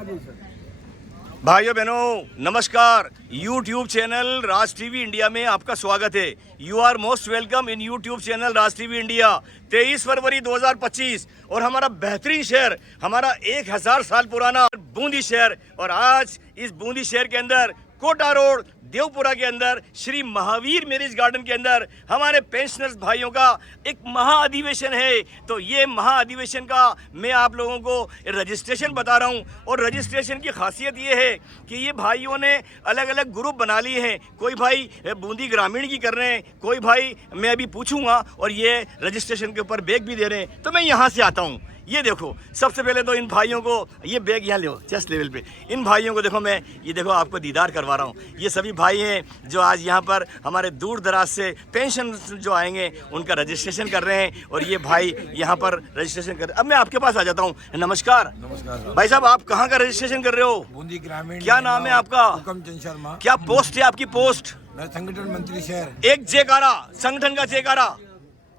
भाइयों बहनों नमस्कार। YouTube channel Raj TV India में आपका स्वागत है। You are most welcome in YouTube channel Raj TV India. 23 फरवरी 2025 और हमारा बेहतरीन शहर, हमारा 1000 साल पुराना बूंदी शहर, और आज इस बूंदी शहर के अंदर कोटा रोड देवपुरा के अंदर श्री महावीर मैरिज गार्डन के अंदर हमारे पेंशनर्स भाइयों का एक महाअधिवेशन है। तो ये महाअधिवेशन का मैं आप लोगों को रजिस्ट्रेशन बता रहा हूँ, और रजिस्ट्रेशन की खासियत ये है कि ये भाइयों ने अलग अलग ग्रुप बना लिए हैं। कोई भाई बूंदी ग्रामीण की कर रहे हैं, कोई भाई मैं अभी पूछूंगा, और ये रजिस्ट्रेशन के ऊपर बैग भी दे रहे हैं। तो मैं यहाँ से आता हूँ। ये देखो, सबसे पहले तो इन भाइयों को ये बैग यहाँ लो चेस्ट लेवल पे। इन भाइयों को देखो, मैं ये देखो आपको दीदार करवा रहा हूँ। ये सभी भाई हैं जो आज यहाँ पर हमारे दूर दराज से पेंशन जो आएंगे उनका रजिस्ट्रेशन कर रहे हैं, और ये भाई यहाँ पर रजिस्ट्रेशन कर। अब मैं आपके पास आ जाता हूँ। नमस्कार। नमस्कार भाई साहब, आप कहाँ का रजिस्ट्रेशन कर रहे हो? बूंदी ग्रामीण। क्या नाम है आपका? हुकम चंद शर्मा। क्या पोस्ट है आपकी? पोस्ट मैं संगठन मंत्री शहर। एक जयकारा, संगठन का जयकारा।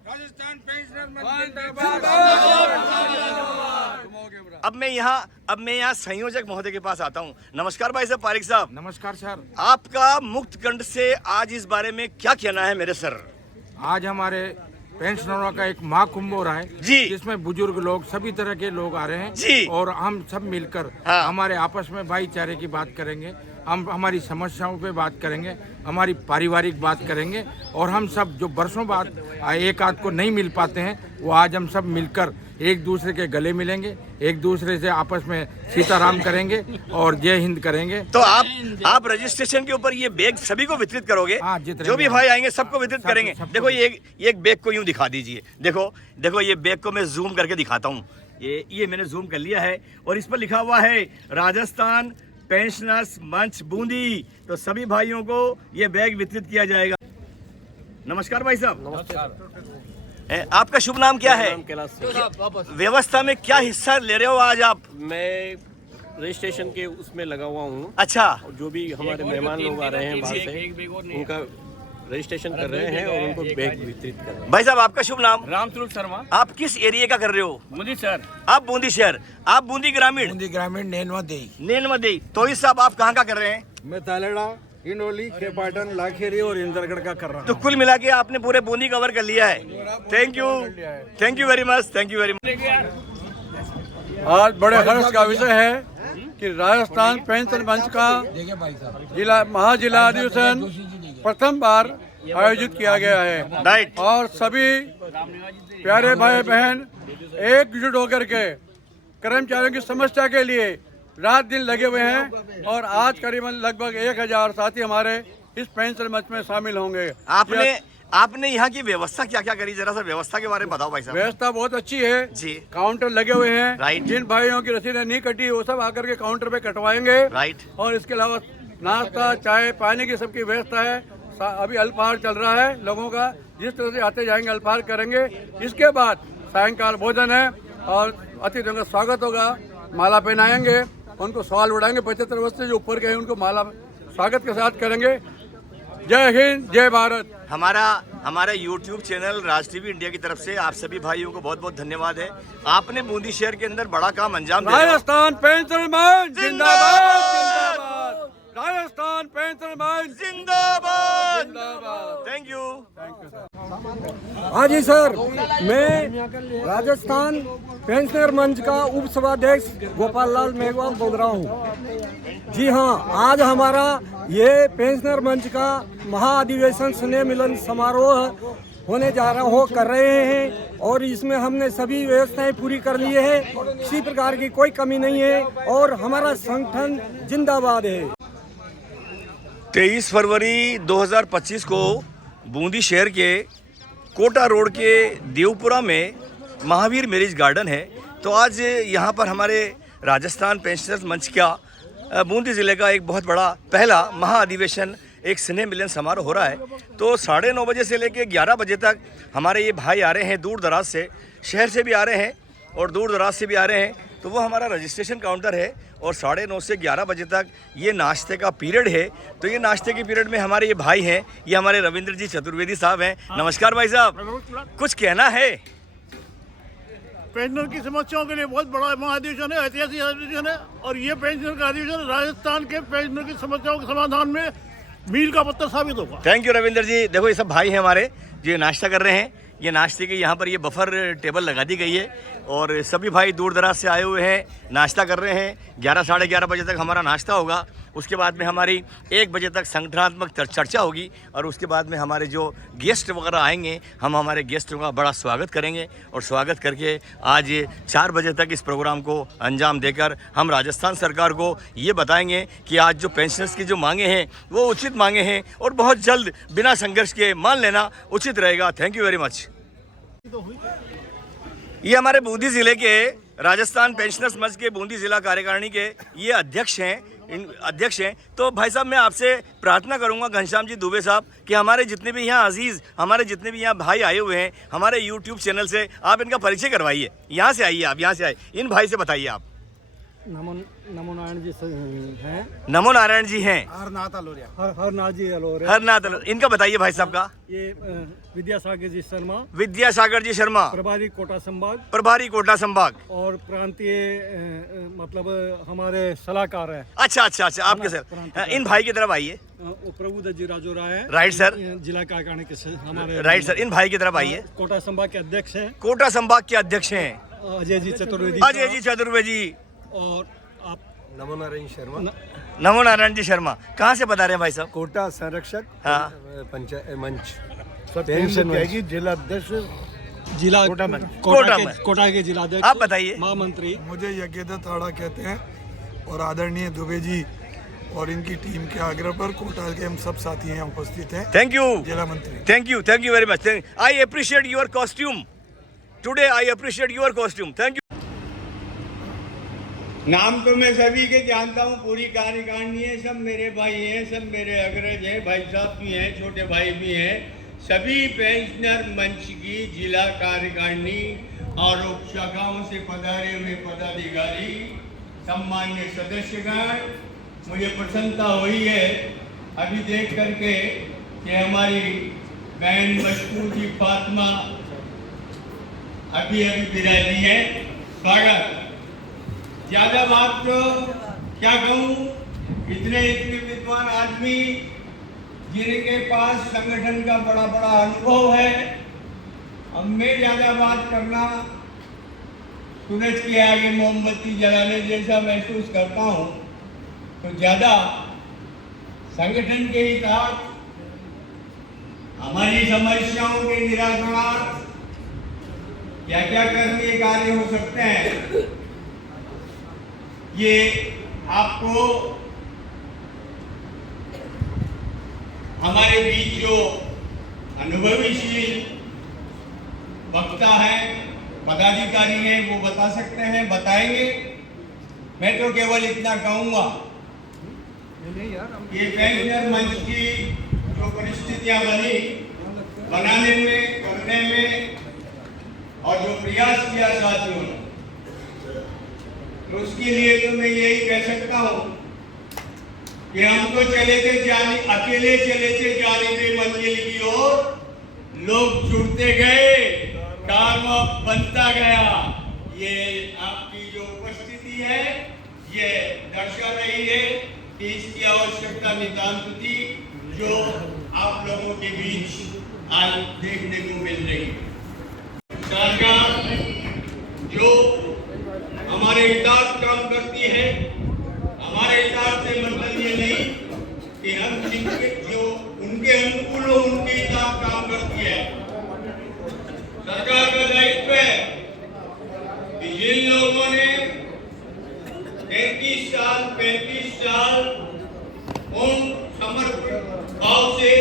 राजस्थान पेंशनर अब मैं यहाँ संयोजक महोदय के पास आता हूँ। नमस्कार भाई साहब, पारिक साहब। नमस्कार सर। आपका मुक्त कंठ से आज इस बारे में क्या कहना है मेरे सर? आज हमारे पेंशनरों का एक महाकुंभ हो रहा है जी, जिसमें बुजुर्ग लोग, सभी तरह के लोग आ रहे हैं जी, और हम सब मिलकर हाँ, हमारे आपस में भाईचारे की बात करेंगे। हम हमारी समस्याओं पे बात करेंगे, हमारी पारिवारिक बात करेंगे, और हम सब जो बरसों बाद एक आध को नहीं मिल पाते हैं, वो आज हम सब मिलकर एक दूसरे के गले मिलेंगे, एक दूसरे से आपस में सीताराम करेंगे और जय हिंद करेंगे। तो आप रजिस्ट्रेशन के ऊपर ये बैग सभी को वितरित करोगे? हाँ, जितने जो भी भाई आएंगे सबको वितरित सबको, करेंगे। सबको। देखो ये एक बैग को यूं दिखा दीजिए। देखो ये बैग को मैं जूम करके दिखाता हूँ। ये मैंने जूम कर लिया है, और इस पर लिखा हुआ है राजस्थान पेंशनर्स मंच बूंदी। तो सभी भाइयों को ये बैग वितरित किया जाएगा। नमस्कार भाई साहब। नमस्कार। आपका शुभ नाम क्या है? व्यवस्था में क्या हिस्सा ले रहे हो आज आप? मैं रजिस्ट्रेशन के उसमें लगा हुआ हूँ। अच्छा, और जो भी हमारे मेहमान लोग आ रहे हैं बाहर से, उनका रजिस्ट्रेशन कर रहे हैं और उनको बैग वितरित कर रहे हैं। भाई साहब आपका शुभ नाम? रामस्वरूप शर्मा। आप किस एरिया का कर रहे हो? मुझे सर। आप बूंदी शहर, आप बूंदी ग्रामीण। बूंदी ग्रामीण नैनवा दे। नैनमदी। तो इस साहब आप कहाँ का कर रहे हैं? मैं तालेड़ा, इनोली, खेपाटन, लाखेरी और इंदरगढ़ का कर रहा हूँ। तो कुल मिला के आपने पूरे बूंदी कवर कर लिया है। Thank you very much, thank you very much. आज बड़े हर्ष का विषय है कि राजस्थान पेंशन मंच का देखिए भाई साहब, जिला महाजिला अधिवेशन प्रथम बार आयोजित किया गया है। राइट। और सभी प्यारे भाई बहन एकजुट होकर के कर्मचारियों की समस्या के लिए रात दिन लगे हुए हैं, और आज करीबन लगभग 1000 साथी हमारे इस पेंशन मंच में शामिल होंगे। आपने यहाँ की व्यवस्था क्या क्या करी? जरा सा व्यवस्था के बारे में बताओ भाई साहब। व्यवस्था बहुत अच्छी है जी। काउंटर लगे हुए हैं। राइट। जिन भाइयों की रसीदें नहीं कटी वो सब आकर के काउंटर पे कटवाएंगे। राइट। और इसके अलावा नाश्ता, चाय, पानी की सबकी व्यवस्था है। अभी अल्पाहार चल रहा है लोगों का, जिस तरह से आते जाएंगे अल्पाहार करेंगे। इसके बाद सायंकाल भोजन है, और अतिथियों का स्वागत होगा। माला पहनाएंगे, उनको सवाल उड़ाएंगे। 75 वर्ष से जो ऊपर के हैं उनको माला स्वागत के साथ करेंगे। जय हिंद, जय भारत। हमारा YouTube channel Raj TV India की तरफ से आप सभी भाइयों को बहुत बहुत धन्यवाद है। आपने बूंदी शहर के अंदर बड़ा काम अंजाम दिया। राजस्थान पेंशन मंच जिंदाबाद, जिंदाबाद। राजस्थान पेंशन मंच जिंदाबाद, जिंदाबाद। Thank you. हाँ जी सर, मैं राजस्थान पेंशनर मंच का उप सभाध्यक्ष गोपाल लाल मेघवाल बोल रहा हूँ। जी हाँ, आज हमारा ये पेंशनर मंच का महाअधिवेशन स्नेह मिलन समारोह होने जा रहा हो कर रहे हैं, और इसमें हमने सभी व्यवस्थाएं पूरी कर ली है। किसी प्रकार की कोई कमी नहीं है, और हमारा संगठन जिंदाबाद है। 23 फरवरी 2025 को बूंदी शहर के कोटा रोड के देवपुरा में महावीर मैरिज गार्डन है। तो आज यहाँ पर हमारे राजस्थान पेंशनर्स मंच का बूंदी ज़िले का एक बहुत बड़ा पहला महाअधिवेशन, एक स्नेह मिलन समारोह हो रहा है। तो 9:30 बजे से लेकर 11 बजे तक हमारे ये भाई आ रहे हैं, दूर दराज से, शहर से भी आ रहे हैं और दूर दराज से भी आ रहे हैं। तो वो हमारा रजिस्ट्रेशन काउंटर है, और 9:30 से 11 बजे तक ये नाश्ते का पीरियड है। तो ये नाश्ते के पीरियड में हमारे ये भाई हैं, ये हमारे रविंद्र जी चतुर्वेदी साहब हैं। नमस्कार भाई साहब, कुछ कहना है? पेंशनर की समस्याओं के लिए बहुत बड़ा महाधिवेशन है, ऐतिहासिक अधिवेशन है और ये पेंशनर का अधिवेशन राजस्थान के पेंशनर की समस्याओं के समाधान में मील का पत्थर साबित होगा। थैंक यू रविंदर जी। देखो ये सब भाई हैं हमारे जो नाश्ता कर रहे हैं। ये नाश्ते की यहाँ पर ये बफर टेबल लगा दी गई है और सभी भाई दूर दराज से आए हुए हैं, नाश्ता कर रहे हैं। 11 साढ़े 11 बजे तक हमारा नाश्ता होगा। उसके बाद में हमारी 1 बजे तक संगठनात्मक चर्चा होगी और उसके बाद में हमारे जो गेस्ट वगैरह आएंगे हम हमारे गेस्टों का बड़ा स्वागत करेंगे और स्वागत करके आज 4 बजे तक इस प्रोग्राम को अंजाम देकर हम राजस्थान सरकार को ये बताएंगे कि आज जो पेंशनर्स की जो मांगे हैं वो उचित मांगे हैं और बहुत जल्द बिना संघर्ष के मान लेना उचित रहेगा। Thank you very much. ये हमारे बूंदी ज़िले के राजस्थान पेंशनर्स मंच के बूंदी ज़िला कार्यकारिणी के ये अध्यक्ष हैं। तो भाई साहब मैं आपसे प्रार्थना करूंगा घनश्याम जी दुबे साहब कि हमारे जितने भी यहाँ अजीज़ हमारे जितने भी यहाँ भाई आए हुए हैं हमारे यूट्यूब चैनल से आप इनका परिचय करवाइए। यहाँ से आइए, आप यहाँ से आए, इन भाई से बताइए आप। नमो नारायण जी हैं। नमो नारायण जी हैं। हरनाथ अलोरिया। हरनाथ जी अलोरे। हरनाथ, इनका बताइए भाई साहब का। ये विद्यासागर जी शर्मा। विद्यासागर जी शर्मा, प्रभारी कोटा संभाग। प्रभारी कोटा संभाग और प्रांतीय मतलब हमारे सलाहकार है। अच्छा अच्छा अच्छा, आपके सर। इन भाई की तरफ आइए। प्रभुदत्त जी राजोरा है। Right sir. जिला कार्यकारिणी के हमारे राइट सर। इन भाई की तरफ आइए। कोटा संभाग के अध्यक्ष हैं। कोटा संभाग के अध्यक्ष हैं अजय जी चतुर्वेदी। अजय जी चतुर्वेदी। और आप नमो नारायण शर्मा। नमो नारायण जी शर्मा। कहाँ से बता रहे हैं भाई साहब? कोटा संरक्षक। हाँ। पंचायत मंच पेंशन जिला अध्यक्ष जिला कोटा कोटा के जिला अध्यक्ष। आप बताइए। महामंत्री मुझे यज्ञदत्त आड़ा कहते हैं और आदरणीय दुबे जी और इनकी टीम के आग्रह पर कोटा के हम सब साथी यहाँ उपस्थित हैं। Thank you. जिला मंत्री। Thank you very much. I appreciate your costume today. I appreciate your costume. Thank you. नाम तो मैं सभी के जानता हूँ, पूरी कार्यकारिणी है, सब मेरे भाई हैं, सब मेरे अग्रज हैं, भाई साहब भी हैं, छोटे भाई भी हैं। सभी पेंशनर मंच की जिला कार्यकारिणी और उप शाखाओं से पधारे हुए पदाधिकारी, सम्मान्य सदस्यगण, मुझे प्रसन्नता हुई है अभी देख करके कि हमारी बहन मशकूर जी फातिमा अभी विराजी है। स्वागत। ज़्यादा बात तो क्या कहूँ, इतने विद्वान आदमी जिनके पास संगठन का बड़ा बड़ा अनुभव है। अब मैं ज़्यादा बात करना सूरज के आगे मोमबत्ती जलाने जैसा महसूस करता हूँ, तो ज़्यादा संगठन के हितार्थ, हमारी समस्याओं के निराकरणार्थ क्या क्या करणीय कार्य हो सकते हैं, ये आपको हमारे बीच जो अनुभवीशील वक्ता है, पदाधिकारी हैं, वो बता सकते हैं, बताएंगे। मैं तो केवल इतना कहूँगा कि पेंशनर मंच की जो परिस्थितियाँ बनी, बनाने में, करने में और जो प्रयास किया साथियों ने, तो उसके लिए तो मैं यही कह सकता हूँ कि हम तो अकेले चले थे जानिबे मंजिल की ओर, लोग जुड़ते गए, कारवां बनता गया। ये आपकी जो उपस्थिति है ये दर्शा रही है कि इसकी आवश्यकता नितांत थी, जो आप लोगों के बीच आज देखने को मिल रही है। सरकार जो हमारे हितार्थ काम करती है, हमारे हितार्थ से मतलब ये नहीं कि हम जिनके जो उनके अनुकूल हो उनके हितार्थ काम करती है। सरकार का दायित्व है कि जिन लोगों ने 35 साल उन समर्पित भाव से,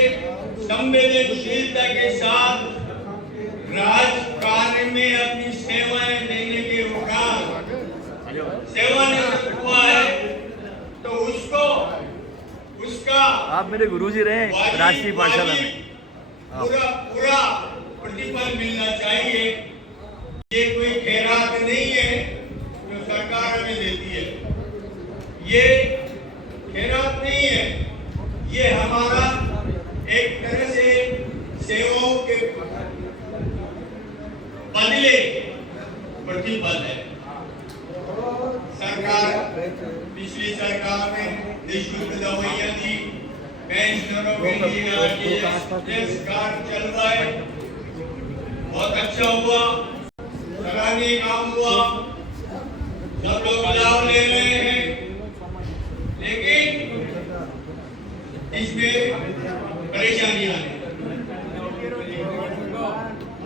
संवेदनशीलता के साथ राजकार्य में अपनी सेवाएं देने के उपरांत सेवानिवृत्त हुआ है, तो उसका आप मेरे गुरुजी रहे राष्ट्रीय पाठशाला में, पूरा प्रतिफल मिलना चाहिए। ये कोई खैरात नहीं है जो सरकार हमें देती है, ये खैरात नहीं है, ये हमारा एक तरह से सेवाओं के बदले प्रतिबद्ध है। सरकार पिछली सरकार ने निःशुल्क दवाइयाँ दी, पेंशनरों के लिए आरटीएस कार्ड चलवाए, बहुत अच्छा हुआ, सराहनीय काम हुआ, सब लोग लाभ ले रहे हैं। लेकिन इसमें परेशानियां हैं।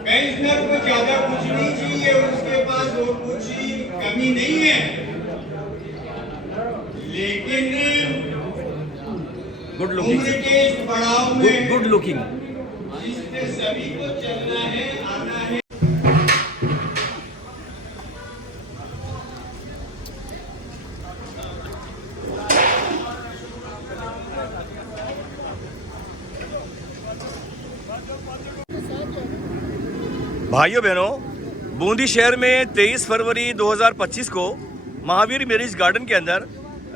पेंशनर को ज्यादा कुछ नहीं चाहिए, उसके पास और कुछ कमी नहीं है, लेकिन गुड लुकिंग, उम्र के इस पड़ाव में गुड लुकिंग। जिससे सभी को चलना है, आना है। भाइयों बहनों, बूंदी शहर में 23 फरवरी 2025 को महावीर मैरिज गार्डन के अंदर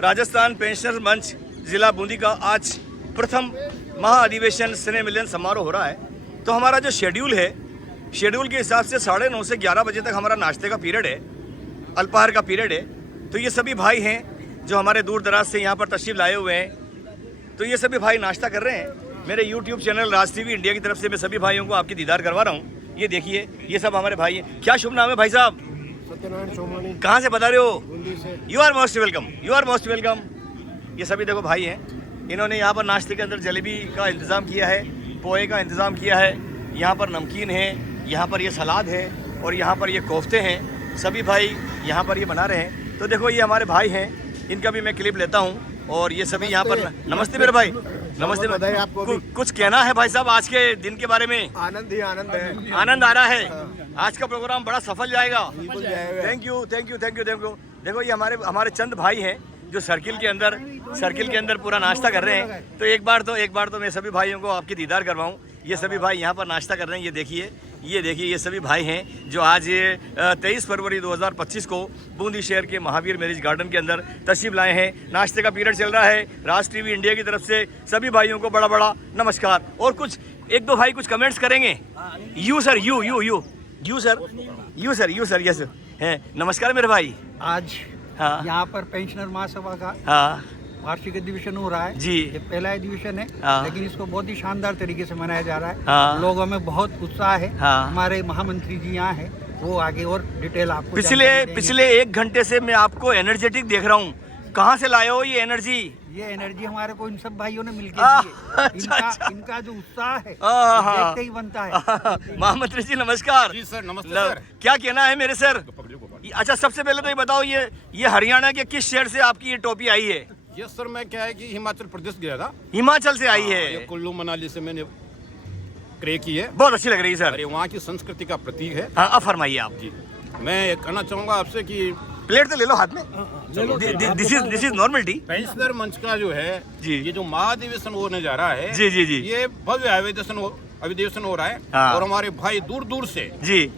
राजस्थान पेंशनर मंच जिला बूंदी का आज प्रथम महाअधिवेशन स्नेह मिलन समारोह हो रहा है। तो हमारा जो शेड्यूल है, शेड्यूल के हिसाब से 9:30 से 11 बजे तक हमारा नाश्ते का पीरियड है, अल्पाहार का पीरियड है। तो ये सभी भाई हैं जो हमारे दूर दराज से यहाँ पर तशरीफ लाए हुए हैं। तो ये सभी भाई नाश्ता कर रहे हैं। मेरे YouTube channel Raj TV India की तरफ से मैं सभी भाइयों को आपकी दीदार करवा रहा हूँ। ये देखिए, ये सब हमारे भाई हैं। क्या शुभ नाम है भाई साहब? सत्यनारायण सोमानी, कहाँ से बता रहे हो? बूंदी से। You are most welcome, you are most welcome. ये सभी देखो भाई हैं, इन्होंने यहाँ पर नाश्ते के अंदर जलेबी का इंतज़ाम किया है, पोहे का इंतज़ाम किया है, यहाँ पर नमकीन है, यहाँ पर ये सलाद है और यहाँ पर ये कोफ्ते हैं। सभी भाई यहाँ पर ये बना रहे हैं। तो देखो ये हमारे भाई हैं, इनका भी मैं क्लिप लेता हूँ। और ये सभी यहाँ पर, नमस्ते मेरे भाई, नमस्ते। बधाई आपको भी। कुछ कहना है भाई साहब आज के दिन के बारे में? आनंद ही आनंद है। आनंद आ रहा है। आज का प्रोग्राम बड़ा सफल जाएगा। बिल्कुल जाएगा। Thank you thank you thank you thank you. देखो ये हमारे चंद भाई हैं जो सर्किल के अंदर पूरा नाश्ता कर रहे हैं। तो एक बार तो मैं सभी भाइयों को आपकी दीदार करवाऊं। ये सभी भाई यहाँ पर नाश्ता कर रहे हैं। ये देखिए ये सभी भाई हैं जो आज 23 फरवरी 2025 को बूंदी शहर के महावीर मैरिज गार्डन के अंदर तशरीफ लाए हैं। नाश्ते का पीरियड चल रहा है। राज टीवी इंडिया की तरफ से सभी भाइयों को बड़ा बड़ा नमस्कार। और कुछ एक दो भाई कुछ कमेंट्स करेंगे? You sir, you sir yes हैं। नमस्कार मेरे भाई। आज हाँ यहाँ पर पेंशनर महासभा का हाँ वार्षिक अधिवेशन हो रहा है जी। ये पहला अधिवेशन है, हाँ। लेकिन इसको बहुत ही शानदार तरीके से मनाया जा रहा है। हाँ। लोगों में बहुत उत्साह है। हाँ। हमारे महामंत्री जी यहाँ है, वो आगे और डिटेल आपको जानकारी देंगे। पिछले 1 घंटे से मैं आपको एनर्जेटिक देख रहा हूँ। कहाँ से लाए हो ये एनर्जी? ये एनर्जी हमारे को इन सब भाइयों ने मिलकर आ, दी है। अच्छा। इनका जो उत्साह है हाँ। देखते ही बनता है। महामंत्री जी नमस्कार। जी सर, नमस्ते सर। क्या कहना है मेरे सर? अच्छा, सबसे पहले तो ये बताओ, ये हरियाणा के किस शहर से आपकी ये टोपी आई है? ये सर मैं क्या है कि हिमाचल प्रदेश गया था, हिमाचल से आई ये है। कुल्लू मनाली से मैंने क्रय की है बहुत अच्छी लग रही है सर। और ये वहाँ की संस्कृति का प्रतीक है। हाँ, अब फरमाइए आप। जी, मैं ये कहना चाहूँगा आपसे कि प्लेट तो ले लो हाथ में। This is normality. पेंशनर मंच का जो है जी। ये जो महाधिवेशन होने जा रहा है, जी जी जी ये भव्य अधिवेशन हो रहा है। हाँ। और हमारे भाई दूर दूर से जी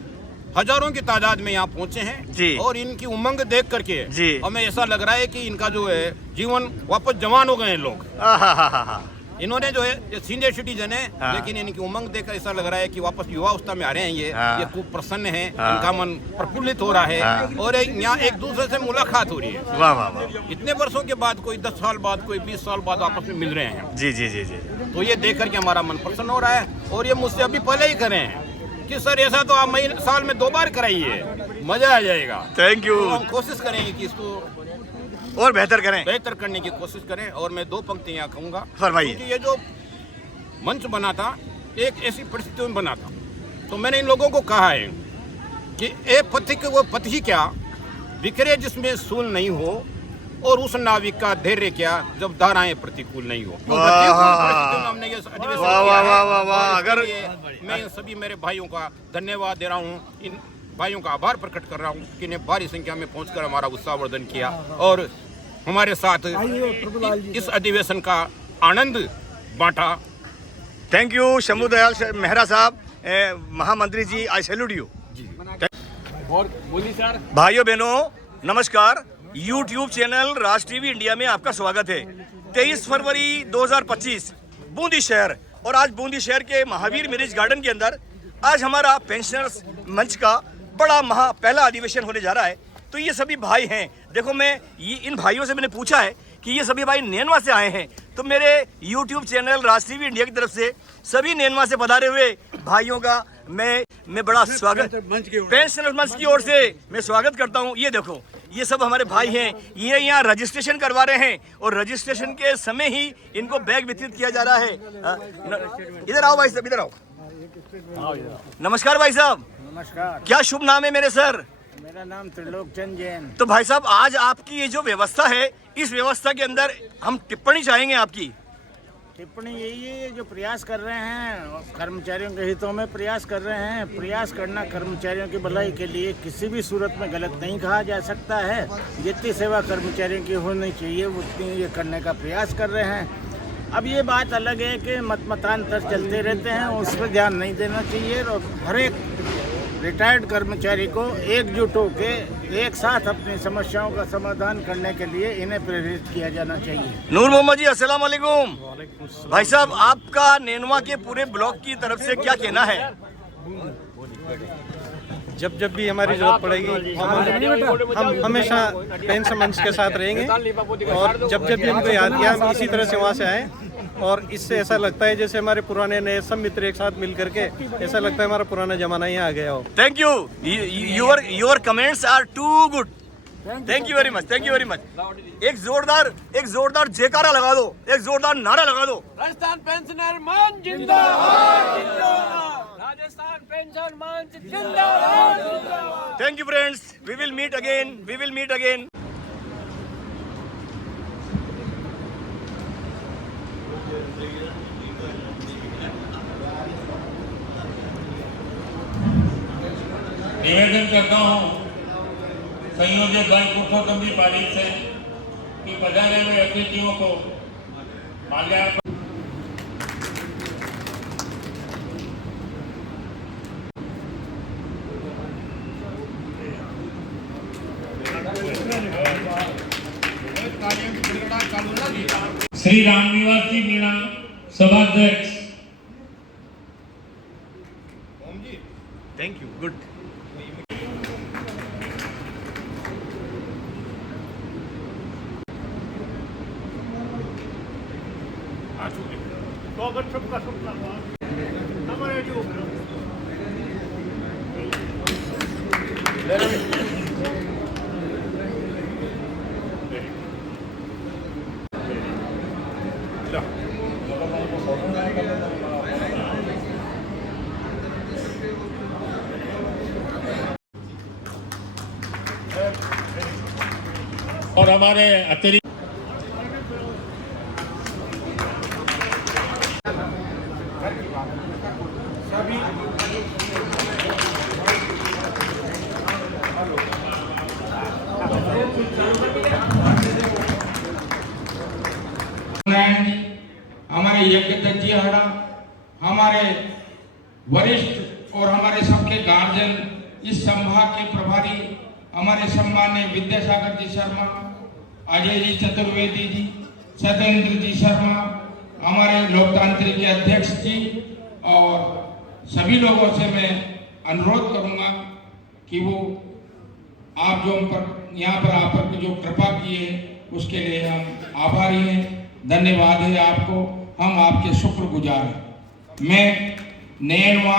हजारों की तादाद में यहाँ पहुँचे हैं जी। और इनकी उमंग देख करके जी। हमें ऐसा लग रहा है कि इनका जो है जीवन वापस जवान हो गए हैं लोग। इन्होंने जो है ये सीनियर सिटीजन है, हाँ। लेकिन इनकी उमंग देखकर ऐसा लग रहा है कि वापस युवावस्था में आ रहे हैं। हाँ। ये खूब प्रसन्न है। हाँ। इनका मन प्रफुल्लित हो रहा है। हाँ। और यहाँ एक दूसरे से मुलाकात हो रही है। वाह वाह वाह। इतने वर्षों के बाद, कोई 10 साल बाद, कोई 20 साल बाद आपस में मिल रहे हैं। जी जी जी जी। तो ये देख करके हमारा मन प्रसन्न हो रहा है। और ये मुझसे अभी पहले ही करें हैं कि सर ऐसा तो आप साल में 2 बार कराइए, मजा आ जाएगा। Thank you. तो हम कोशिश करेंगे कि इसको और बेहतर करें। बेहतर करने की कोशिश करें। और मैं 2 पंक्ति यहाँ कहूँगा, फरमाइए। क्योंकि ये जो मंच बना था एक ऐसी परिस्थिति में बना था। तो मैंने इन लोगों को कहा है कि ए पथिक वो पथ ही क्या, बिखरे जिसमें सूल नहीं हो, और उस नाविक का धैर्य क्या जब धाराएं प्रतिकूल नहीं हो। तो हमने ये अधिवेशन वाह किया वाह है। वाह वाह। और अगर इसलिए मैं सभी मेरे भाइयों का धन्यवाद दे रहा हूँ, इन भाइयों का आभार प्रकट कर रहा हूँ कि इन्हें भारी संख्या में पहुंचकर हमारा उत्साहवर्धन किया और हमारे साथ इस अधिवेशन का आनंद बांटा। थैंक यू शंभू दयाल मेहरा साहब, महामंत्री जी, आई सैल्यूट यू। भाइयों बहनों नमस्कार। YouTube channel Raj TV India में आपका स्वागत है। 23 फरवरी 2025 बूंदी शहर, और आज बूंदी शहर के महावीर मैरिज गार्डन के अंदर आज हमारा पेंशनर्स मंच का बड़ा पहला अधिवेशन होने जा रहा है। तो ये सभी भाई हैं, देखो मैं इन भाइयों से मैंने पूछा है कि ये सभी भाई नेनवा से आए हैं। तो मेरे YouTube channel Raj TV India की तरफ से सभी नेनवा से पधारे हुए भाइयों का मैं बड़ा स्वागत पेंशनर मंच की ओर से मैं स्वागत करता हूँ। ये देखो ये सब हमारे भाई हैं, ये यहाँ रजिस्ट्रेशन करवा रहे हैं और रजिस्ट्रेशन के समय ही इनको बैग वितरित किया जा रहा है। इधर आओ भाई साहब, इधर आओ। नमस्कार भाई साहब। नमस्कार, क्या शुभ नाम है मेरे सर? मेरा नाम त्रिलोक चंद जैन। तो भाई साहब आज आपकी ये जो व्यवस्था है, इस व्यवस्था के अंदर हम टिप्पणी चाहेंगे आपकी। टिप्पणी यही है, जो प्रयास कर रहे हैं कर्मचारियों के हितों में प्रयास कर रहे हैं। प्रयास करना कर्मचारियों की भलाई के लिए किसी भी सूरत में गलत नहीं कहा जा सकता है। जितनी सेवा कर्मचारियों की होनी चाहिए उतनी ये करने का प्रयास कर रहे हैं। अब ये बात अलग है कि मतांतर चलते रहते हैं, उस पर ध्यान नहीं देना चाहिए और हर एक रिटायर्ड कर्मचारी को एकजुट होकर एक साथ अपनी समस्याओं का समाधान करने के लिए इन्हें प्रेरित किया जाना चाहिए। नूर मोहम्मद जी, अस्सलाम वालेकुम। भाई साहब आपका नेनवा के पूरे ब्लॉक की तरफ से क्या कहना है? जब जब भी हमारी जरूरत पड़ेगी हम हमेशा पेंशन मंच के साथ रहेंगे और जब जब भी हमको याद किया हम इसी तरह से वहाँ से आए और इससे ऐसा लगता है जैसे हमारे पुराने नए सब मित्र एक साथ मिल करके ऐसा लगता है हमारा पुराना जमाना ही आ गया हो। Thank you, your comments are too good. Thank you very much, thank you very much. एक जोरदार जयकारा लगा दो, एक जोरदार नारा लगा दो। राजस्थान पेंशनर मंच जिंदाबाद, राजस्थान पेंशन मंच जिंदाबाद। Thank you friends, we will meet again. निवेदन करता हूँ संयोजक दल पुरुषोत्तम जी पालित से कि पधारे हुए अतिथियों को माल्यार्पण। श्री रामनिवास जी मीणा सभाध्यक्ष। Thank you, good. और हमारे अतिरिक्त हमारे यज्ञदत्त जी हड़ा, हमारे वरिष्ठ और हमारे सबके गार्जियन, इस संभाग के प्रभारी हमारे सम्मान्य विद्यासागर जी शर्मा, अजय जी चतुर्वेदी जी, सत्येंद्र जी शर्मा, हमारे लोकतांत्रिक के अध्यक्ष जी और सभी लोगों से मैं अनुरोध करूंगा कि वो आप जो हम पर यहाँ पर आकर जो कृपा की है उसके लिए हम आभारी हैं। धन्यवाद है आपको, हम आपके शुक्रगुजार हैं। मैं नेनवा,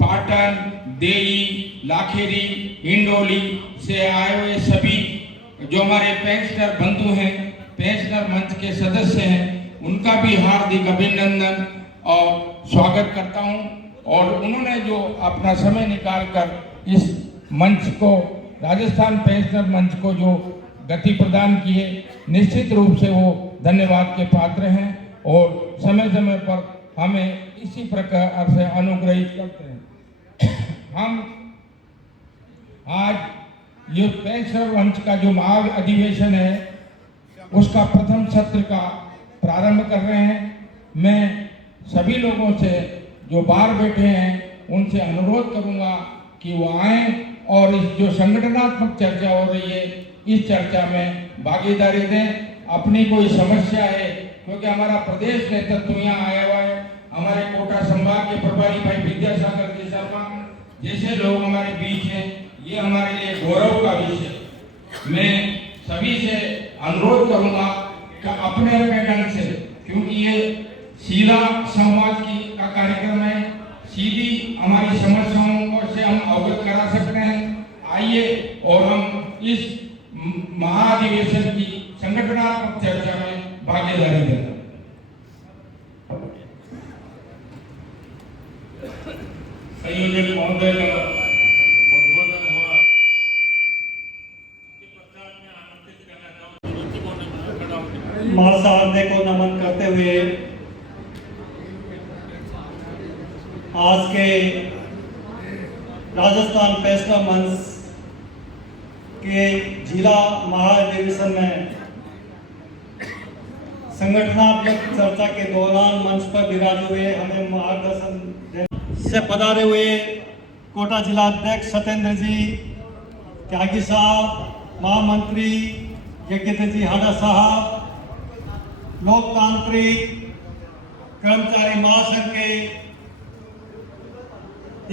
पाटन, देई, लाखेरी, हिंडोली से आए हुए सभी जो हमारे पेंशनर बंधु हैं, पेंशनर मंच के सदस्य हैं, उनका भी हार्दिक अभिनंदन और स्वागत करता हूं। और उन्होंने जो अपना समय निकालकर इस मंच को, राजस्थान पेंशनर मंच को जो गति प्रदान की है, निश्चित रूप से वो धन्यवाद के पात्र हैं और समय समय पर हमें इसी प्रकार से अनुग्रहित करते हैं। हम आज ये पेंशनर मंच का जो महान अधिवेशन है उसका प्रथम सत्र का प्रारंभ कर रहे हैं। मैं सभी लोगों से जो बाहर बैठे हैं उनसे अनुरोध करूंगा कि वो आएं और इस जो संगठनात्मक चर्चा हो रही है इस चर्चा में भागीदारी दें। अपनी कोई समस्या है, क्योंकि हमारा प्रदेश नेतृत्व यहाँ आया हुआ है, हमारे कोटा संभाग के प्रभारी भाई विद्यासागर जी शर्मा, जैसे लोग हमारे बीच हैं, ये हमारे लिए गौरव का विषय है। मैं सभी से अनुरोध करूंगा कि अपने अपने ढंग से, क्योंकि ये सीधा संवाद की का कार्यक्रम है, सीधी हमारी समस्याओं को से हम अवगत करा सकते हैं। आइए और हम इस महाधिवेशन की संगठनात्मक चर्चा में भागीदारी दें। संयोजक महोदय का उद्बोधन हुआ, उसके पश्चात मैं आमंत्रित करना चाहूँगा महासारदे को नमन करते हुए आज के राजस्थान फैसला मंच के जिला महाधिवेशन में संगठनात्मक चर्चा के दौरान मंच पर विराजे हुए हमें मार्गदर्शन से पधारे हुए कोटा जिला अध्यक्ष सत्येंद्र जी त्यागी साहब, महामंत्री यज्ञेंद्र जी हाडा साहब, लोकतांत्रिक कर्मचारी महासंघ के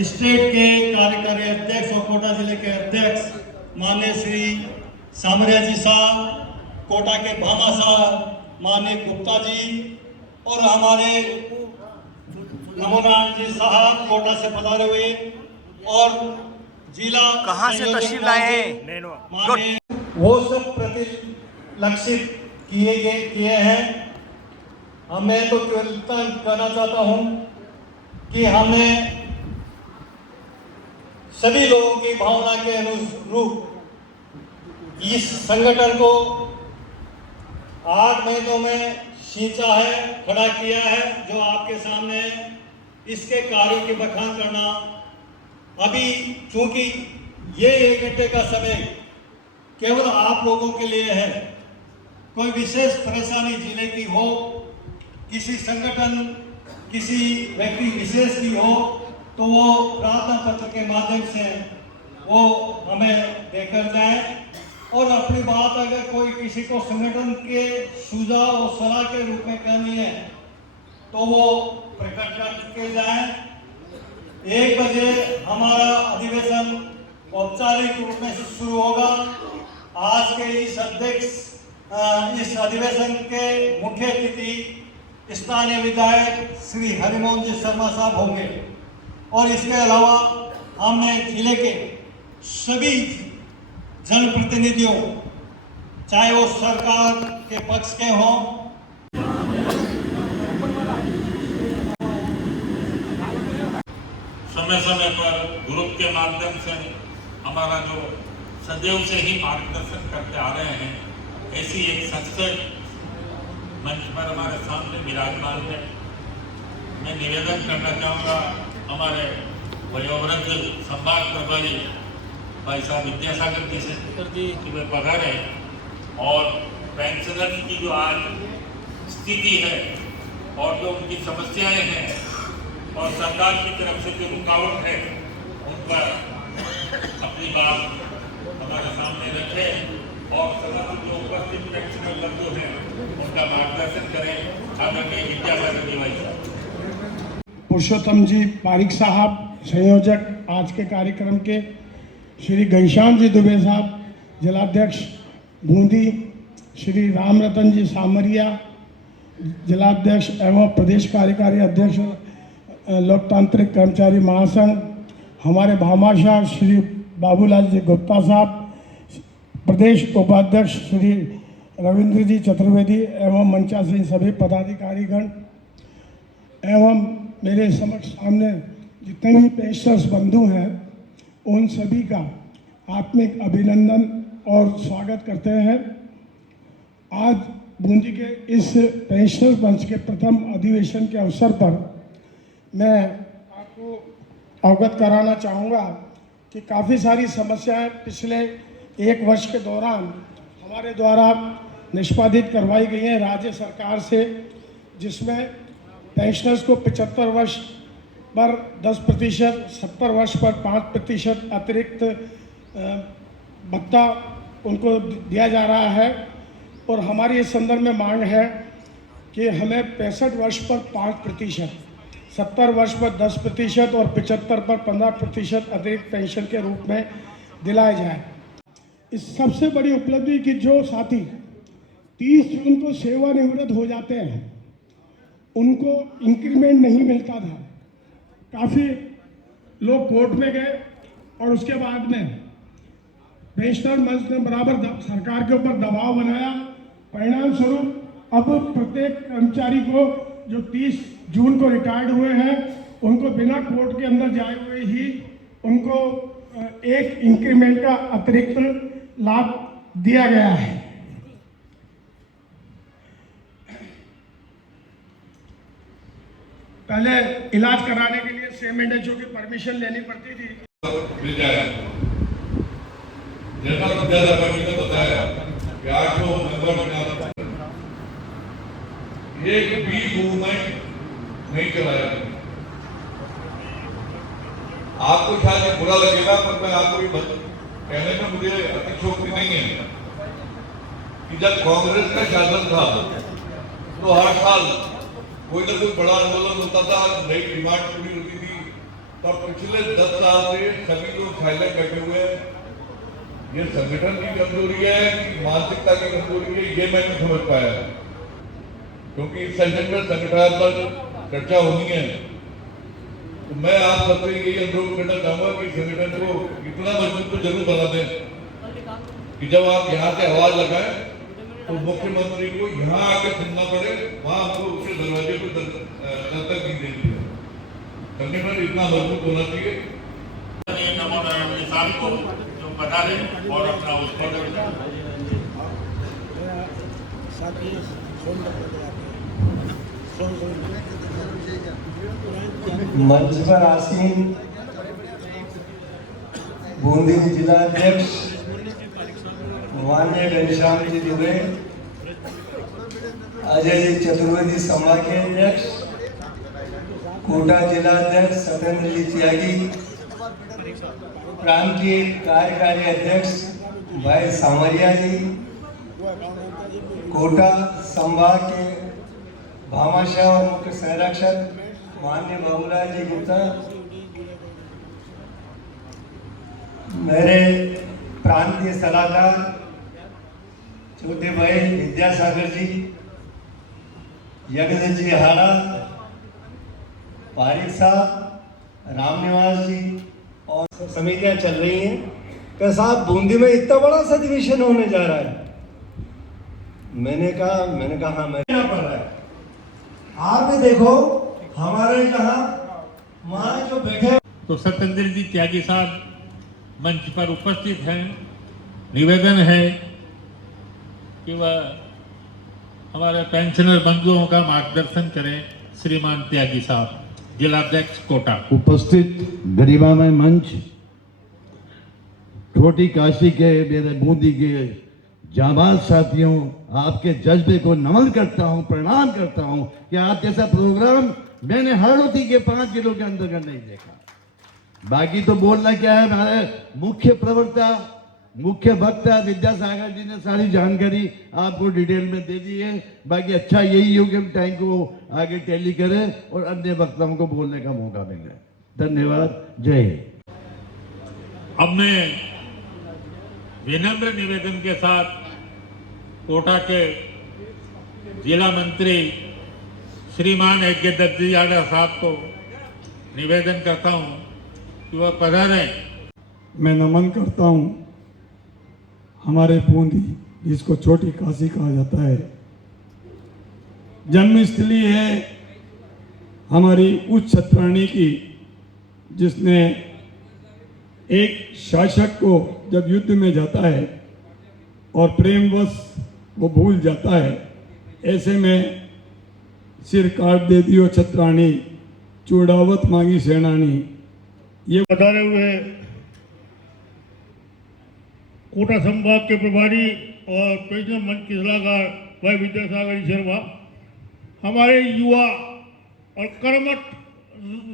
स्टेट के कार्यकारी अध्यक्ष और कोटा जिले के अध्यक्ष माननीय श्री सामरिया जी साहब, कोटा के भामा साहब, माननीय गुप्ता जी और हमारे नमोनारायण जी साहब कोटा से पधारे हुए और जिला कहाँ से तशरीफ लाए हैं? माननीय वो सब प्रतिलक्षित किए हैं। मैं तो केवल कहना चाहता हूँ कि हमें सभी लोगों की भावना के अनुरूप इस संगठन को 8 महीनों में सींचा है, खड़ा किया है, जो आपके सामने है। इसके कार्यों की बखान करना, अभी चूंकि ये 1 घंटे का समय केवल आप लोगों के लिए है, कोई विशेष परेशानी जिले की हो, किसी संगठन, किसी व्यक्ति विशेष की हो, तो वो प्रार्थना पत्र के माध्यम से वो हमें देकर जाए। और अपनी बात अगर कोई किसी को संगठन के सुझाव और सलाह के रूप में कहनी है तो वो प्रकट करके जाए। 1 बजे हमारा अधिवेशन औपचारिक रूप में शुरू होगा। आज के इस अधिवेशन के मुख्य अतिथि स्थानीय विधायक श्री हरिमोहन जी शर्मा साहब होंगे और इसके अलावा हमने जिले के सभी जनप्रतिनिधियों, चाहे वो सरकार के पक्ष के हों, समय समय पर ग्रुप के माध्यम से हमारा जो सदैव से ही मार्गदर्शन करते आ रहे हैं, ऐसी एक संसद मंच पर हमारे सामने विराजमान है। मैं निवेदन करना चाहूँगा हमारे वयोवृद्ध संभाग प्रभारी भाई साहब विद्यासागर जी से कि वे पधारे और पेंशनर की जो आज स्थिति है और जो उनकी समस्याएं हैं और सरकार की तरफ से जो रुकावट है, उन पर अपनी बात हमारे सामने रखें और सभी जो उपस्थित पेंशनर बंधु हैं उनका मार्गदर्शन करें। आदरणीय विद्यासागर जी भाई साहब। पुरुषोत्तम जी पारिक साहब संयोजक आज के कार्यक्रम के, श्री घनश्याम जी दुबे साहब जिलाध्यक्ष बूंदी, श्री राम रतन जी सामरिया जिलाध्यक्ष एवं प्रदेश कार्यकारी अध्यक्ष लोकतांत्रिक कर्मचारी महासंघ, हमारे भामाशाह श्री बाबूलाल जी गुप्ता साहब, प्रदेश उपाध्यक्ष श्री रविंद्र जी चतुर्वेदी एवं मंचासीन सभी पदाधिकारीगण एवं मेरे समक्ष सामने जितने भी पेशर्स बंधु हैं, उन सभी का आत्मिक अभिनंदन और स्वागत करते हैं। आज बूंदी के इस पेंशनर्स मंच के प्रथम अधिवेशन के अवसर पर मैं आपको अवगत कराना चाहूँगा कि काफ़ी सारी समस्याएं पिछले 1 वर्ष के दौरान हमारे द्वारा निष्पादित करवाई गई हैं राज्य सरकार से, जिसमें पेंशनर्स को 75 वर्ष पर 10%, 70 वर्ष पर 5% अतिरिक्त भत्ता उनको दिया जा रहा है। और हमारी इस संदर्भ में मांग है कि हमें 65 वर्ष पर 5%, 70 वर्ष पर 10% और 75 पर 15% अतिरिक्त पेंशन के रूप में दिलाए जाए। इस सबसे बड़ी उपलब्धि की जो साथी 30 जून को सेवानिवृत्त हो जाते हैं उनको इंक्रीमेंट नहीं मिलता था। काफ़ी लोग कोर्ट में गए और उसके बाद में पेंशनर मंच ने बराबर सरकार के ऊपर दबाव बनाया। परिणाम स्वरूप अब प्रत्येक कर्मचारी को जो 30 जून को रिटायर्ड हुए हैं उनको बिना कोर्ट के अंदर जाए हुए ही उनको एक इंक्रीमेंट का अतिरिक्त लाभ दिया गया है। पहले इलाज कराने के लिए CMHO की परमिशन लेनी पड़ती थी। मिल जाए जैसा ने बताया कि 8 मेंबर एक भी मूवमेंट नहीं चलाया। आपको शायद बुरा लगेगा पर मैं आपको ये कहने में मुझे अतिशयोक्ति नहीं है कि जब कांग्रेस का शासन था तो हर साल कोई ना कोई बड़ा आंदोलन होता था, नई डिमांड पूरी होती थी। पर पिछले 10 साल से सभी लोग साइलेंट बैठे हुए हैं। ये संगठन की कमजोरी है कि मानसिकता की कमजोरी है, ये मैं नहीं समझ पाया। क्योंकि इस सेशन में संगठन पर चर्चा होनी है तो मैं आप सबसे यही अनुरोध करना चाहूंगा कि संगठन को इतना मजबूत तो जरूर बना दें कि जब आप यहाँ से आवाज लगाएं तो मुख्यमंत्री को यहाँ आके सुनना पड़े, वहां हमको उसके दरवाजे पर दस्तक नहीं देनी है। संगठन इतना मजबूत होना चाहिए। नमो नारायण साहब को जो बता दें और अपना उसको मंच पर आसीन बूंदी जिलाध्यक्ष माननीय घनश्याम जी दुबे, अजय जी चतुर्वेदी सभा के अध्यक्ष, कोटा जिलाध्यक्ष सत्येंद्र जी त्यागी, प्रांतीय कार्यकारी अध्यक्ष भाई सामरिया जी, कोटा संभाग के भामाशाह और मुख्य संरक्षक माननीय बाबूलाल जी गुप्ता, मेरे प्रांतीय सलाहकार छोटे भाई विद्यासागर जी, यज्ञ जी हाड़ा, पारिक साहब, रामनिवास जी और समितियां चल रही हैं कि साहब बूंदी में इतना बड़ा अधिवेशन होने जा रहा है। मैंने कहा हाँ मैं पड़ रहा है। आप भी देखो हमारे यहाँ वहाँ जो बैठे तो सत्येंद्र जी त्यागी साहब मंच पर उपस्थित हैं। निवेदन है कि वह हमारे पेंशनर बंधुओं का मार्गदर्शन करें। श्रीमान त्यागी साहब, जिलाध्यक्ष कोटा। उपस्थित गरीबामय मंच, छोटी काशी के मेरे बूंदी के जाबाज साथियों, आपके जज्बे को नमन करता हूं, प्रणाम करता हूं कि आप जैसा प्रोग्राम मैंने हरदोती के 5 जिलों के अंदर का नहीं देखा। बाकी तो बोलना क्या है, हमारे मुख्य प्रवक्ता, मुख्य वक्ता विद्यासागर जी ने सारी जानकारी आपको डिटेल में दे दी है। बाकी अच्छा यही हो कि हम टाइम को आगे टैली करें और अन्य वक्ताओं को बोलने का मौका मिले। धन्यवाद, जय हिंद। अब मैं विनम्र निवेदन के साथ कोटा के जिला मंत्री श्रीमान यज्ञदत्त जी यादव साहब को निवेदन करता हूं कि वह पधारें। मैं नमन करता हूं हमारे बूंदी, जिसको छोटी काशी कहा जाता है, जन्मस्थली है हमारी उच्च छत्राणी की, जिसने एक शासक को जब युद्ध में जाता है और प्रेमवश वो भूल जाता है, ऐसे में सिर काट दे दियो छत्राणी, चूड़ावत मांगी सेनानी। ये बताए हुए कोटा संभाग के प्रभारी और पेंशनर मंच के सलाहकार भाई विद्यासागर शर्मा, हमारे युवा और कर्मठ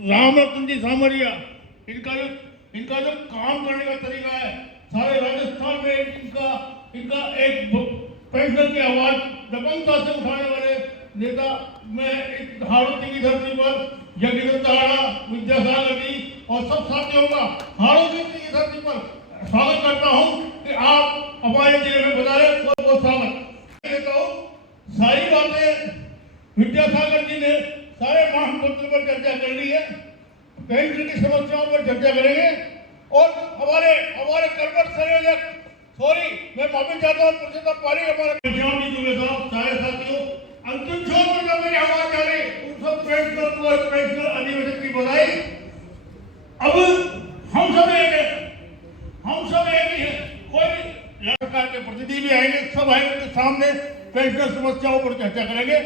रामरतन जी सामरिया, इनका जो काम करने का तरीका है, सारे राजस्थान में इनका एक पेंशनर की आवाज दबंगता से उठाने वाले नेता मैं इस हाड़ौती की धरती पर जगदीश ताड़ा, विद्यासागर जी और सब साथियों का हाड़ौती की धरती पर स्वागत करता हूं कि आप हमारे जिले में बताए बहुत बहुत स्वागत देता हूँ। सारी बातें विद्यासागर जी ने सारे महामंत्र पर चर्चा कर ली है। पेंशन की समस्याओं पर चर्चा करेंगे और हमारे कर्मठ संयोजक मैं माफी चाहता हूँ प्रतिष्ठा पारी हमारे सारे साथियों अंतिम छोर पर जब मेरी आवाज जा रही उन सब पेंशनर अधिवेशन की बधाई। अब हम सब एक है, हम सब एक ही है। कोई सरकार के प्रतिनिधि भी आएंगे, सब आएंगे तो सामने पेंशनर समस्याओं पर चर्चा करेंगे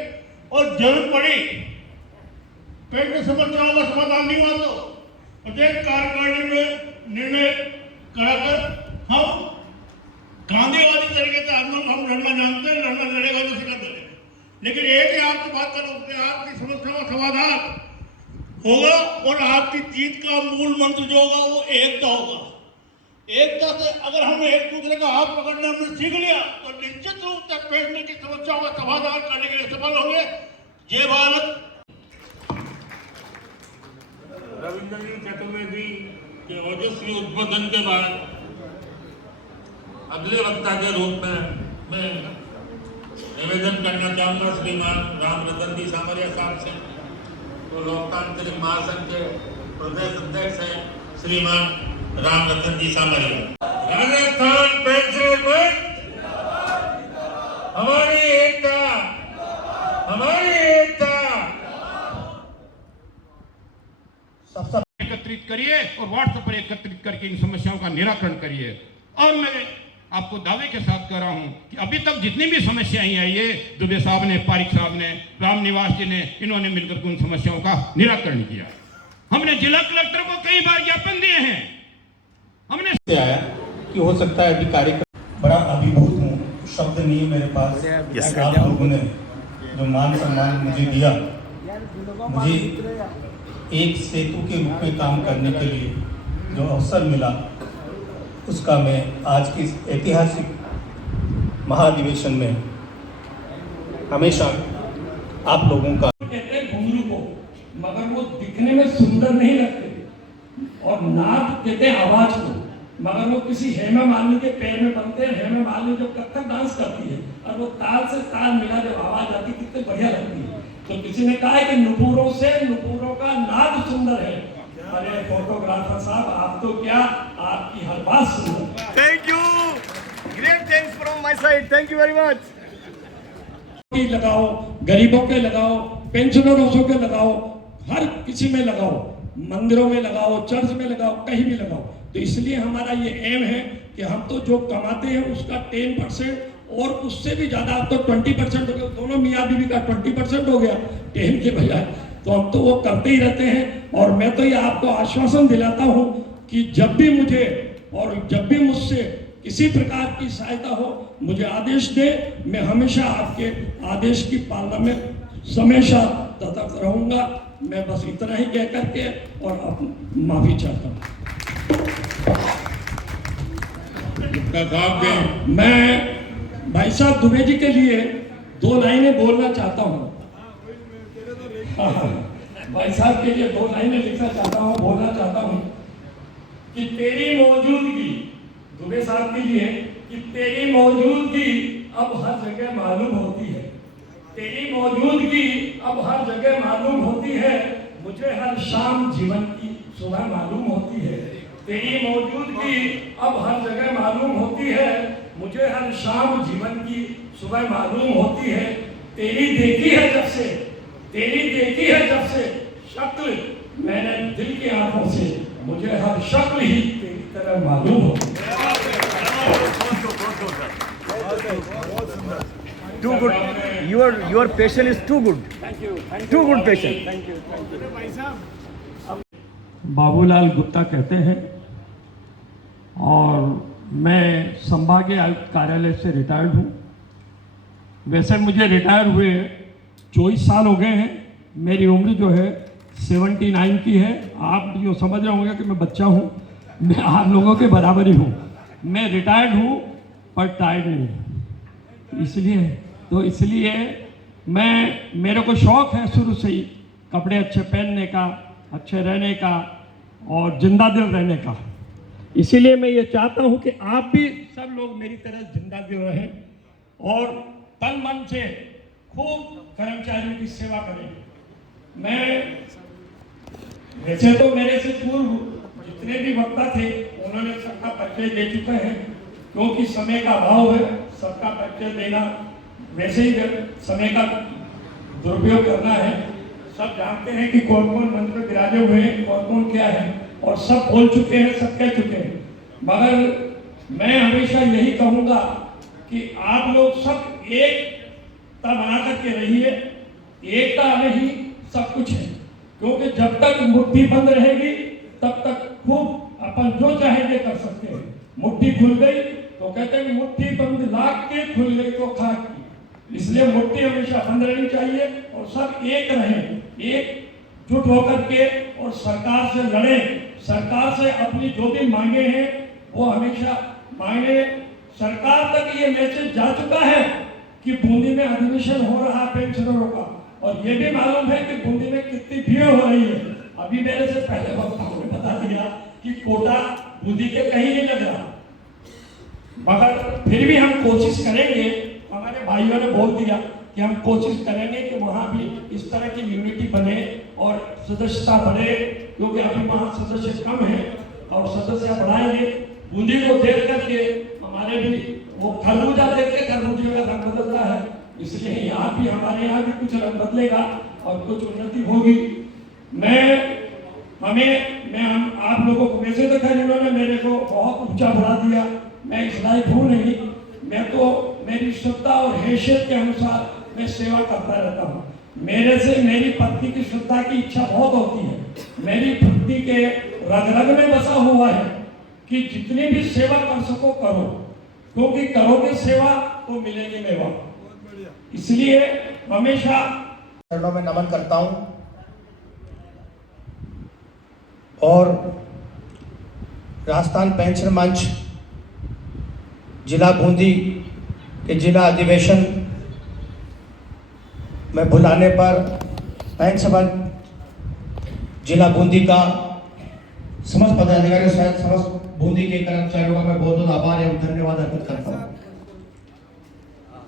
और जरूरत पड़ी पेंशनर समस्याओं का समाधान नहीं हुआ तो प्रत्येक कार्यकारिणी में निर्णय कराकर हम गांधीवादी तरीके से आंदोलन हम लड़ना जानते हैं, लड़ना लड़ेगा तो सिखा देंगे। लेकिन एक ही आपकी बात करो कि आपकी समस्या का समाधान होगा और आपकी जीत का मूल मंत्र जो होगा वो एकता होगा। एकता से अगर हम एक दूसरे का हाथ पकड़ना हमने सीख लिया तो निश्चित रूप से पेंशन की समस्याओं का समाधान करने के लिए सफल होंगे। जय भारत। रविंद्र चतुर्वेदी के ओजस्वी उद्बोधन के बाद अगले वक्ता के रूप में मैं निवेदन करना चाहूँगा श्रीमान रामरतन जी सामरिया साहब से। तो लोकतांत्रिक महासंघ के प्रदेश अध्यक्ष हैं श्रीमान रामरतन जी सामरिया। राजस्थान पेंशन मंच हमारी एकता, हमारी एकता। सबसे एकत्रित करिए और व्हाट्सएप पर एकत्रित करके इन समस्याओं का निराकरण करिए। और मैं आपको दावे के साथ कह रहा हूं कि अभी तक जितनी भी समस्याएं आई है, दुबे साहब ने, पारिक साहब ने, रामनिवास जी ने, इन्होंने मिलकर उन समस्याओं का निराकरण किया। हमने जिला कलेक्टर को कई बार ज्ञापन दिए हैं। हमने आया कि हो सकता है अभी कार्यक्रम बड़ा अभिभूत हूँ, शब्द नहीं है मेरे पास। आप लोगों ने जो मान सम्मान मुझे दिया, मुझे एक सेतु के रूप में काम करने के लिए जो अवसर मिला, उसका मैं आज की ऐतिहासिक महाधिवेशन में हमेशा आप लोगों का कहते हैं घुंघरू को, मगर वो दिखने में सुंदर नहीं लगते। और नाद कहते हैं आवाज को, मगर वो किसी हेमा मालिनी के पैर में बनते हैं। हेमा मालिनी जो कथक डांस करती है और वो ताल से ताल मिला जब आवाज आती है कितनी बढ़िया लगती है। तो किसी ने कहा है कि नुपुरों से नुपुरों का नाद सुंदर है। अरे फोटोग्राफर साहब, आप तो क्या, आपकी हर बात सुंदर। Thank you, great thanks from my side, thank you very much. लगाओ, गरीबों के लगाओ, पेंशनरों के लगाओ, हर किसी में लगाओ, मंदिरों में लगाओ, चर्च में लगाओ, कहीं भी लगाओ। तो इसलिए हमारा ये एम है कि हम तो जो कमाते हैं उसका 10% और उससे भी ज्यादा, अब तो 20% हो गया, दोनों मियाँ बीवी का 20% हो गया 10 के बजाय। तो हम तो वो करते ही रहते हैं। और मैं तो ये आपको आश्वासन दिलाता हूँ कि जब भी मुझे और जब भी मुझसे किसी प्रकार की सहायता हो, मुझे आदेश दे। मैं हमेशा आपके आदेश की पालना में हमेशा तत्पर रहूंगा। मैं बस इतना ही कह करके और अब माफी चाहता हूँ। मैं भाई साहब दुबे जी के लिए 2 लाइनें बोलना चाहता हूँ। भाई साहब के लिए 2 लाइनें लिखना चाहता हूँ, बोलना चाहता हूँ कि तेरी मौजूदगी, दुबे साहब के लिए, कि तेरी मौजूदगी अब हर जगह मालूम होती है। तेरी मौजूदगी अब हर जगह मालूम होती है। मुझे हर शाम जीवन की सुबह मालूम होती है। तेरी मौजूदगी अब हर जगह मालूम होती है। मुझे हर शाम जीवन की सुबह मालूम होती है। तेरी देखी है जब से, तेरी देखी है जब से शक्ल मैंने दिल की आंखों से, मुझे हर शक्ल ही तेरी तरह मालूम होती है। Too good. Your passion is too good. Thank you. Too good passion. Thank you. Babulal Gupta कहते हैं और मैं संभागीय आयुक्त कार्यालय से रिटायर्ड हूँ। वैसे मुझे रिटायर हुए 24 साल हो गए हैं। मेरी उम्र जो है 79 की है। आप जो समझ रहे होंगे कि मैं बच्चा हूँ, मैं आप लोगों के बराबर ही हूँ। मैं रिटायर्ड हूँ पर टायर्ड नहीं, इसलिए मेरे को शौक है शुरू से ही कपड़े अच्छे पहनने का, अच्छे रहने का और जिंदा दिल रहने का। इसीलिए मैं ये चाहता हूँ कि आप भी सब लोग मेरी तरह जिंदा दिल रहें और तन मन से खूब कर्मचारियों की सेवा करें। मैं वैसे तो मेरे से पूर्व जितने भी वक्ता थे उन्होंने सबका परिचय दे चुके हैं, क्योंकि समय का अभाव है, सबका परिचय देना वैसे ही समय का दुरुपयोग करना है। सब जानते हैं कि कौन कौन मंच में विराजे हुए हैं, कौन कौन क्या है, और सब बोल चुके हैं, सब कह चुके हैं। मगर मैं हमेशा यही कहूँगा कि आप लोग सब एकता बना करके रहिए। एकता में ही सब कुछ है, क्योंकि जब तक मुट्ठी बंद रहेगी तब तक खूब अपन जो चाहेंगे कर सकते हैं। मुट्ठी खुल गई तो कहते हैं मुट्ठी बंद लाख के खुल गई तो खाक की। इसलिए मुट्ठी हमेशा बंद रहनी चाहिए और सब एक रहें, एकजुट होकर के और सरकार से लड़ें। सरकार से अपनी जो भी मांगे हैं वो हमेशा मांगे। सरकार तक ये मैसेज जा चुका है कि बूंदी में अधिवेशन हो रहा है पेंशनरों का, और ये भी मालूम है कि बूंदी में कितनी भीड़ हो रही है। अभी मेरे से पहले वक्ताओं ने बता दिया कि कोटा बूंदी के कहीं नहीं लग रहा, मगर फिर भी हम कोशिश करेंगे। हमारे भाइयों ने बोल दिया कि हम कोशिश करेंगे कि वहाँ भी इस तरह की यूनिटी बने और सदस्यता बढ़े, क्योंकि अभी वहाँ सदस्य कम है और सदस्य बढ़ाएंगे। बूंदी को देख करके हमारे भी वो खरबूजा देख के खरबूजे का रंग बदलता है, इसलिए यहाँ भी हमारे यहाँ भी कुछ रंग बदलेगा और कुछ उन्नति होगी। हम आप लोगों को वैसे तो खैर इन्होंने मेरे को बहुत ऊंचा बढ़ा दिया, मैं इस लायक हूँ नहीं। मैं तो मेरी श्रद्धा और हैसियत के अनुसार मैं सेवा करता रहता हूँ। मेरे से मेरी पत्नी की श्रद्धा की इच्छा बहुत होती है। मेरी पत्नी के रग रग में बसा हुआ है कि जितनी भी सेवा कर सको करो, क्योंकि करोगे सेवा तो मिलेगी मेवा। इसलिए हमेशा चरणों में नमन करता हूं और राजस्थान पेंशन मंच जिला बूंदी के जिला अधिवेशन में बुलाने पर पेंशन मंच जिला बूंदी का समस्त पदाधिकारी सहित समस्त बूंदी के कर्मचारियों का मैं बहुत बहुत आभार एवं धन्यवाद अर्पित करता हूँ।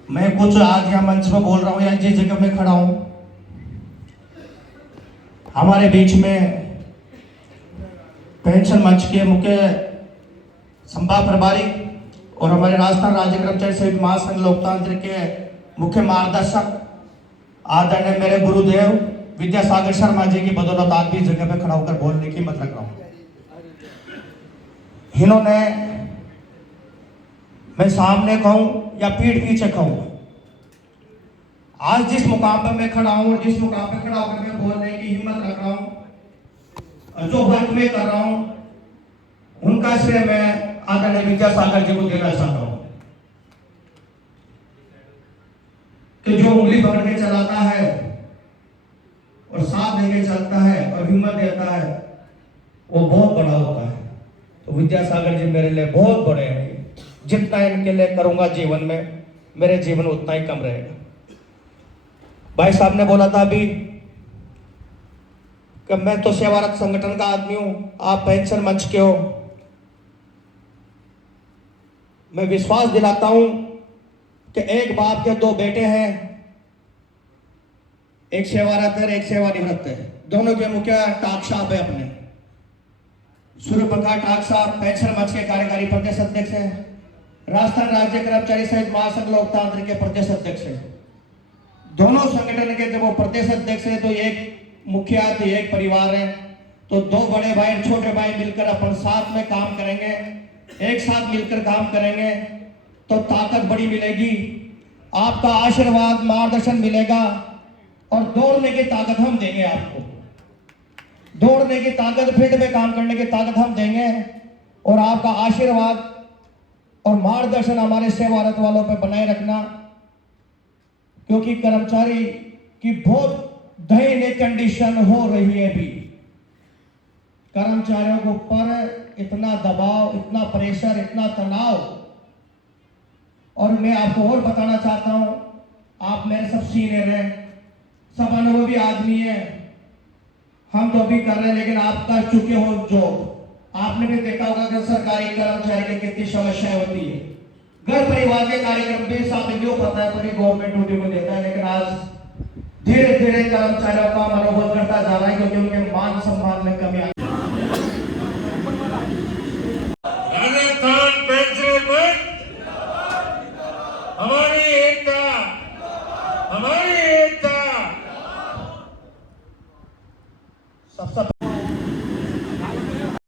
मैं कुछ आज यहाँ मंच में बोल रहा हूँ या जिस जगह में खड़ा हूँ, हमारे बीच में पेंशन मंच के मुख्य संभाग प्रभारी और हमारे राजस्थान राज्य कर्मचारी संयुक्त महासंघ लोकतंत्र के मुख्य मार्गदर्शक आदरणीय मेरे गुरुदेव विद्यासागर शर्मा जी की बदौलत आज भी इस जगह पे खड़ा होकर बोलने की मत रख रहा हूँ। इन्होंने, मैं सामने कहूँ या पीठ पीछे कहूँ, आज जिस मुकाम पर मैं खड़ा हूँ और जिस मुकाम पर खड़ा होकर मैं बोलने की हिम्मत रख रहा हूँ और जो वर्क में कर रहा हूँ, उनका श्रेय मैं आदरणीय विद्यासागर जी को देना चाहता हूँ कि जो उंगली पकड़ के चलाता है और साथ देके चलता है और हिम्मत देता है वो बहुत बड़ा होता है। तो विद्यासागर जी मेरे लिए बहुत बड़े हैं। जितना इनके लिए करूंगा जीवन में, मेरे जीवन उतना ही कम रहेगा। भाई साहब ने बोला था अभी कि मैं तो सेवारत संगठन का आदमी हूं, आप पेंशन मंच के हो। मैं विश्वास दिलाता हूं कि एक बाप के दो बेटे हैं, एक सेवारत है एक सेवानिवृत्त है। दोनों के मुख्य टाक साहब है अपने। सूर्य प्रकाश टाक साहब पेंशन मंच के कार्यकारी प्रदेश अध्यक्ष हैं, राजस्थान राज्य कर्मचारी संयुक्त महासंघ लोकतंत्र के प्रदेश अध्यक्ष हैं। दोनों संगठन के जब वो प्रदेश अध्यक्ष है तो एक मुखिया तो एक परिवार है, तो दो बड़े भाई और छोटे भाई मिलकर अपन साथ में काम करेंगे, एक साथ मिलकर काम करेंगे तो ताकत बड़ी मिलेगी। आपका आशीर्वाद मार्गदर्शन मिलेगा और दौड़ने की ताकत हम देंगे आपको। दौड़ने की ताकत, फील्ड में काम करने की ताकत हम देंगे और आपका आशीर्वाद और मार्गदर्शन हमारे सेवारत वालों पर बनाए रखना, क्योंकि कर्मचारी की बहुत दयनीय कंडीशन हो रही है। भी कर्मचारियों के ऊपर इतना दबाव, इतना प्रेशर, इतना तनाव। और मैं आपको और बताना चाहता हूं आप मेरे सब सीनियर हैं, सब अनुभवी आदमी हैं, हम तो अभी कर रहे हैं लेकिन आप कर चुके हो जॉब। आपने भी देखा होगा कि सरकारी कर्मचारी की कितनी समस्याएं होती है। घर परिवार के कार्यक्रम भी साबित हो पाता है, पूरी गवर्नमेंट ड्यूटी को देता है, लेकिन आज धीरे धीरे कर्मचारियों का मनोबल करता जा रहा है क्योंकि उनके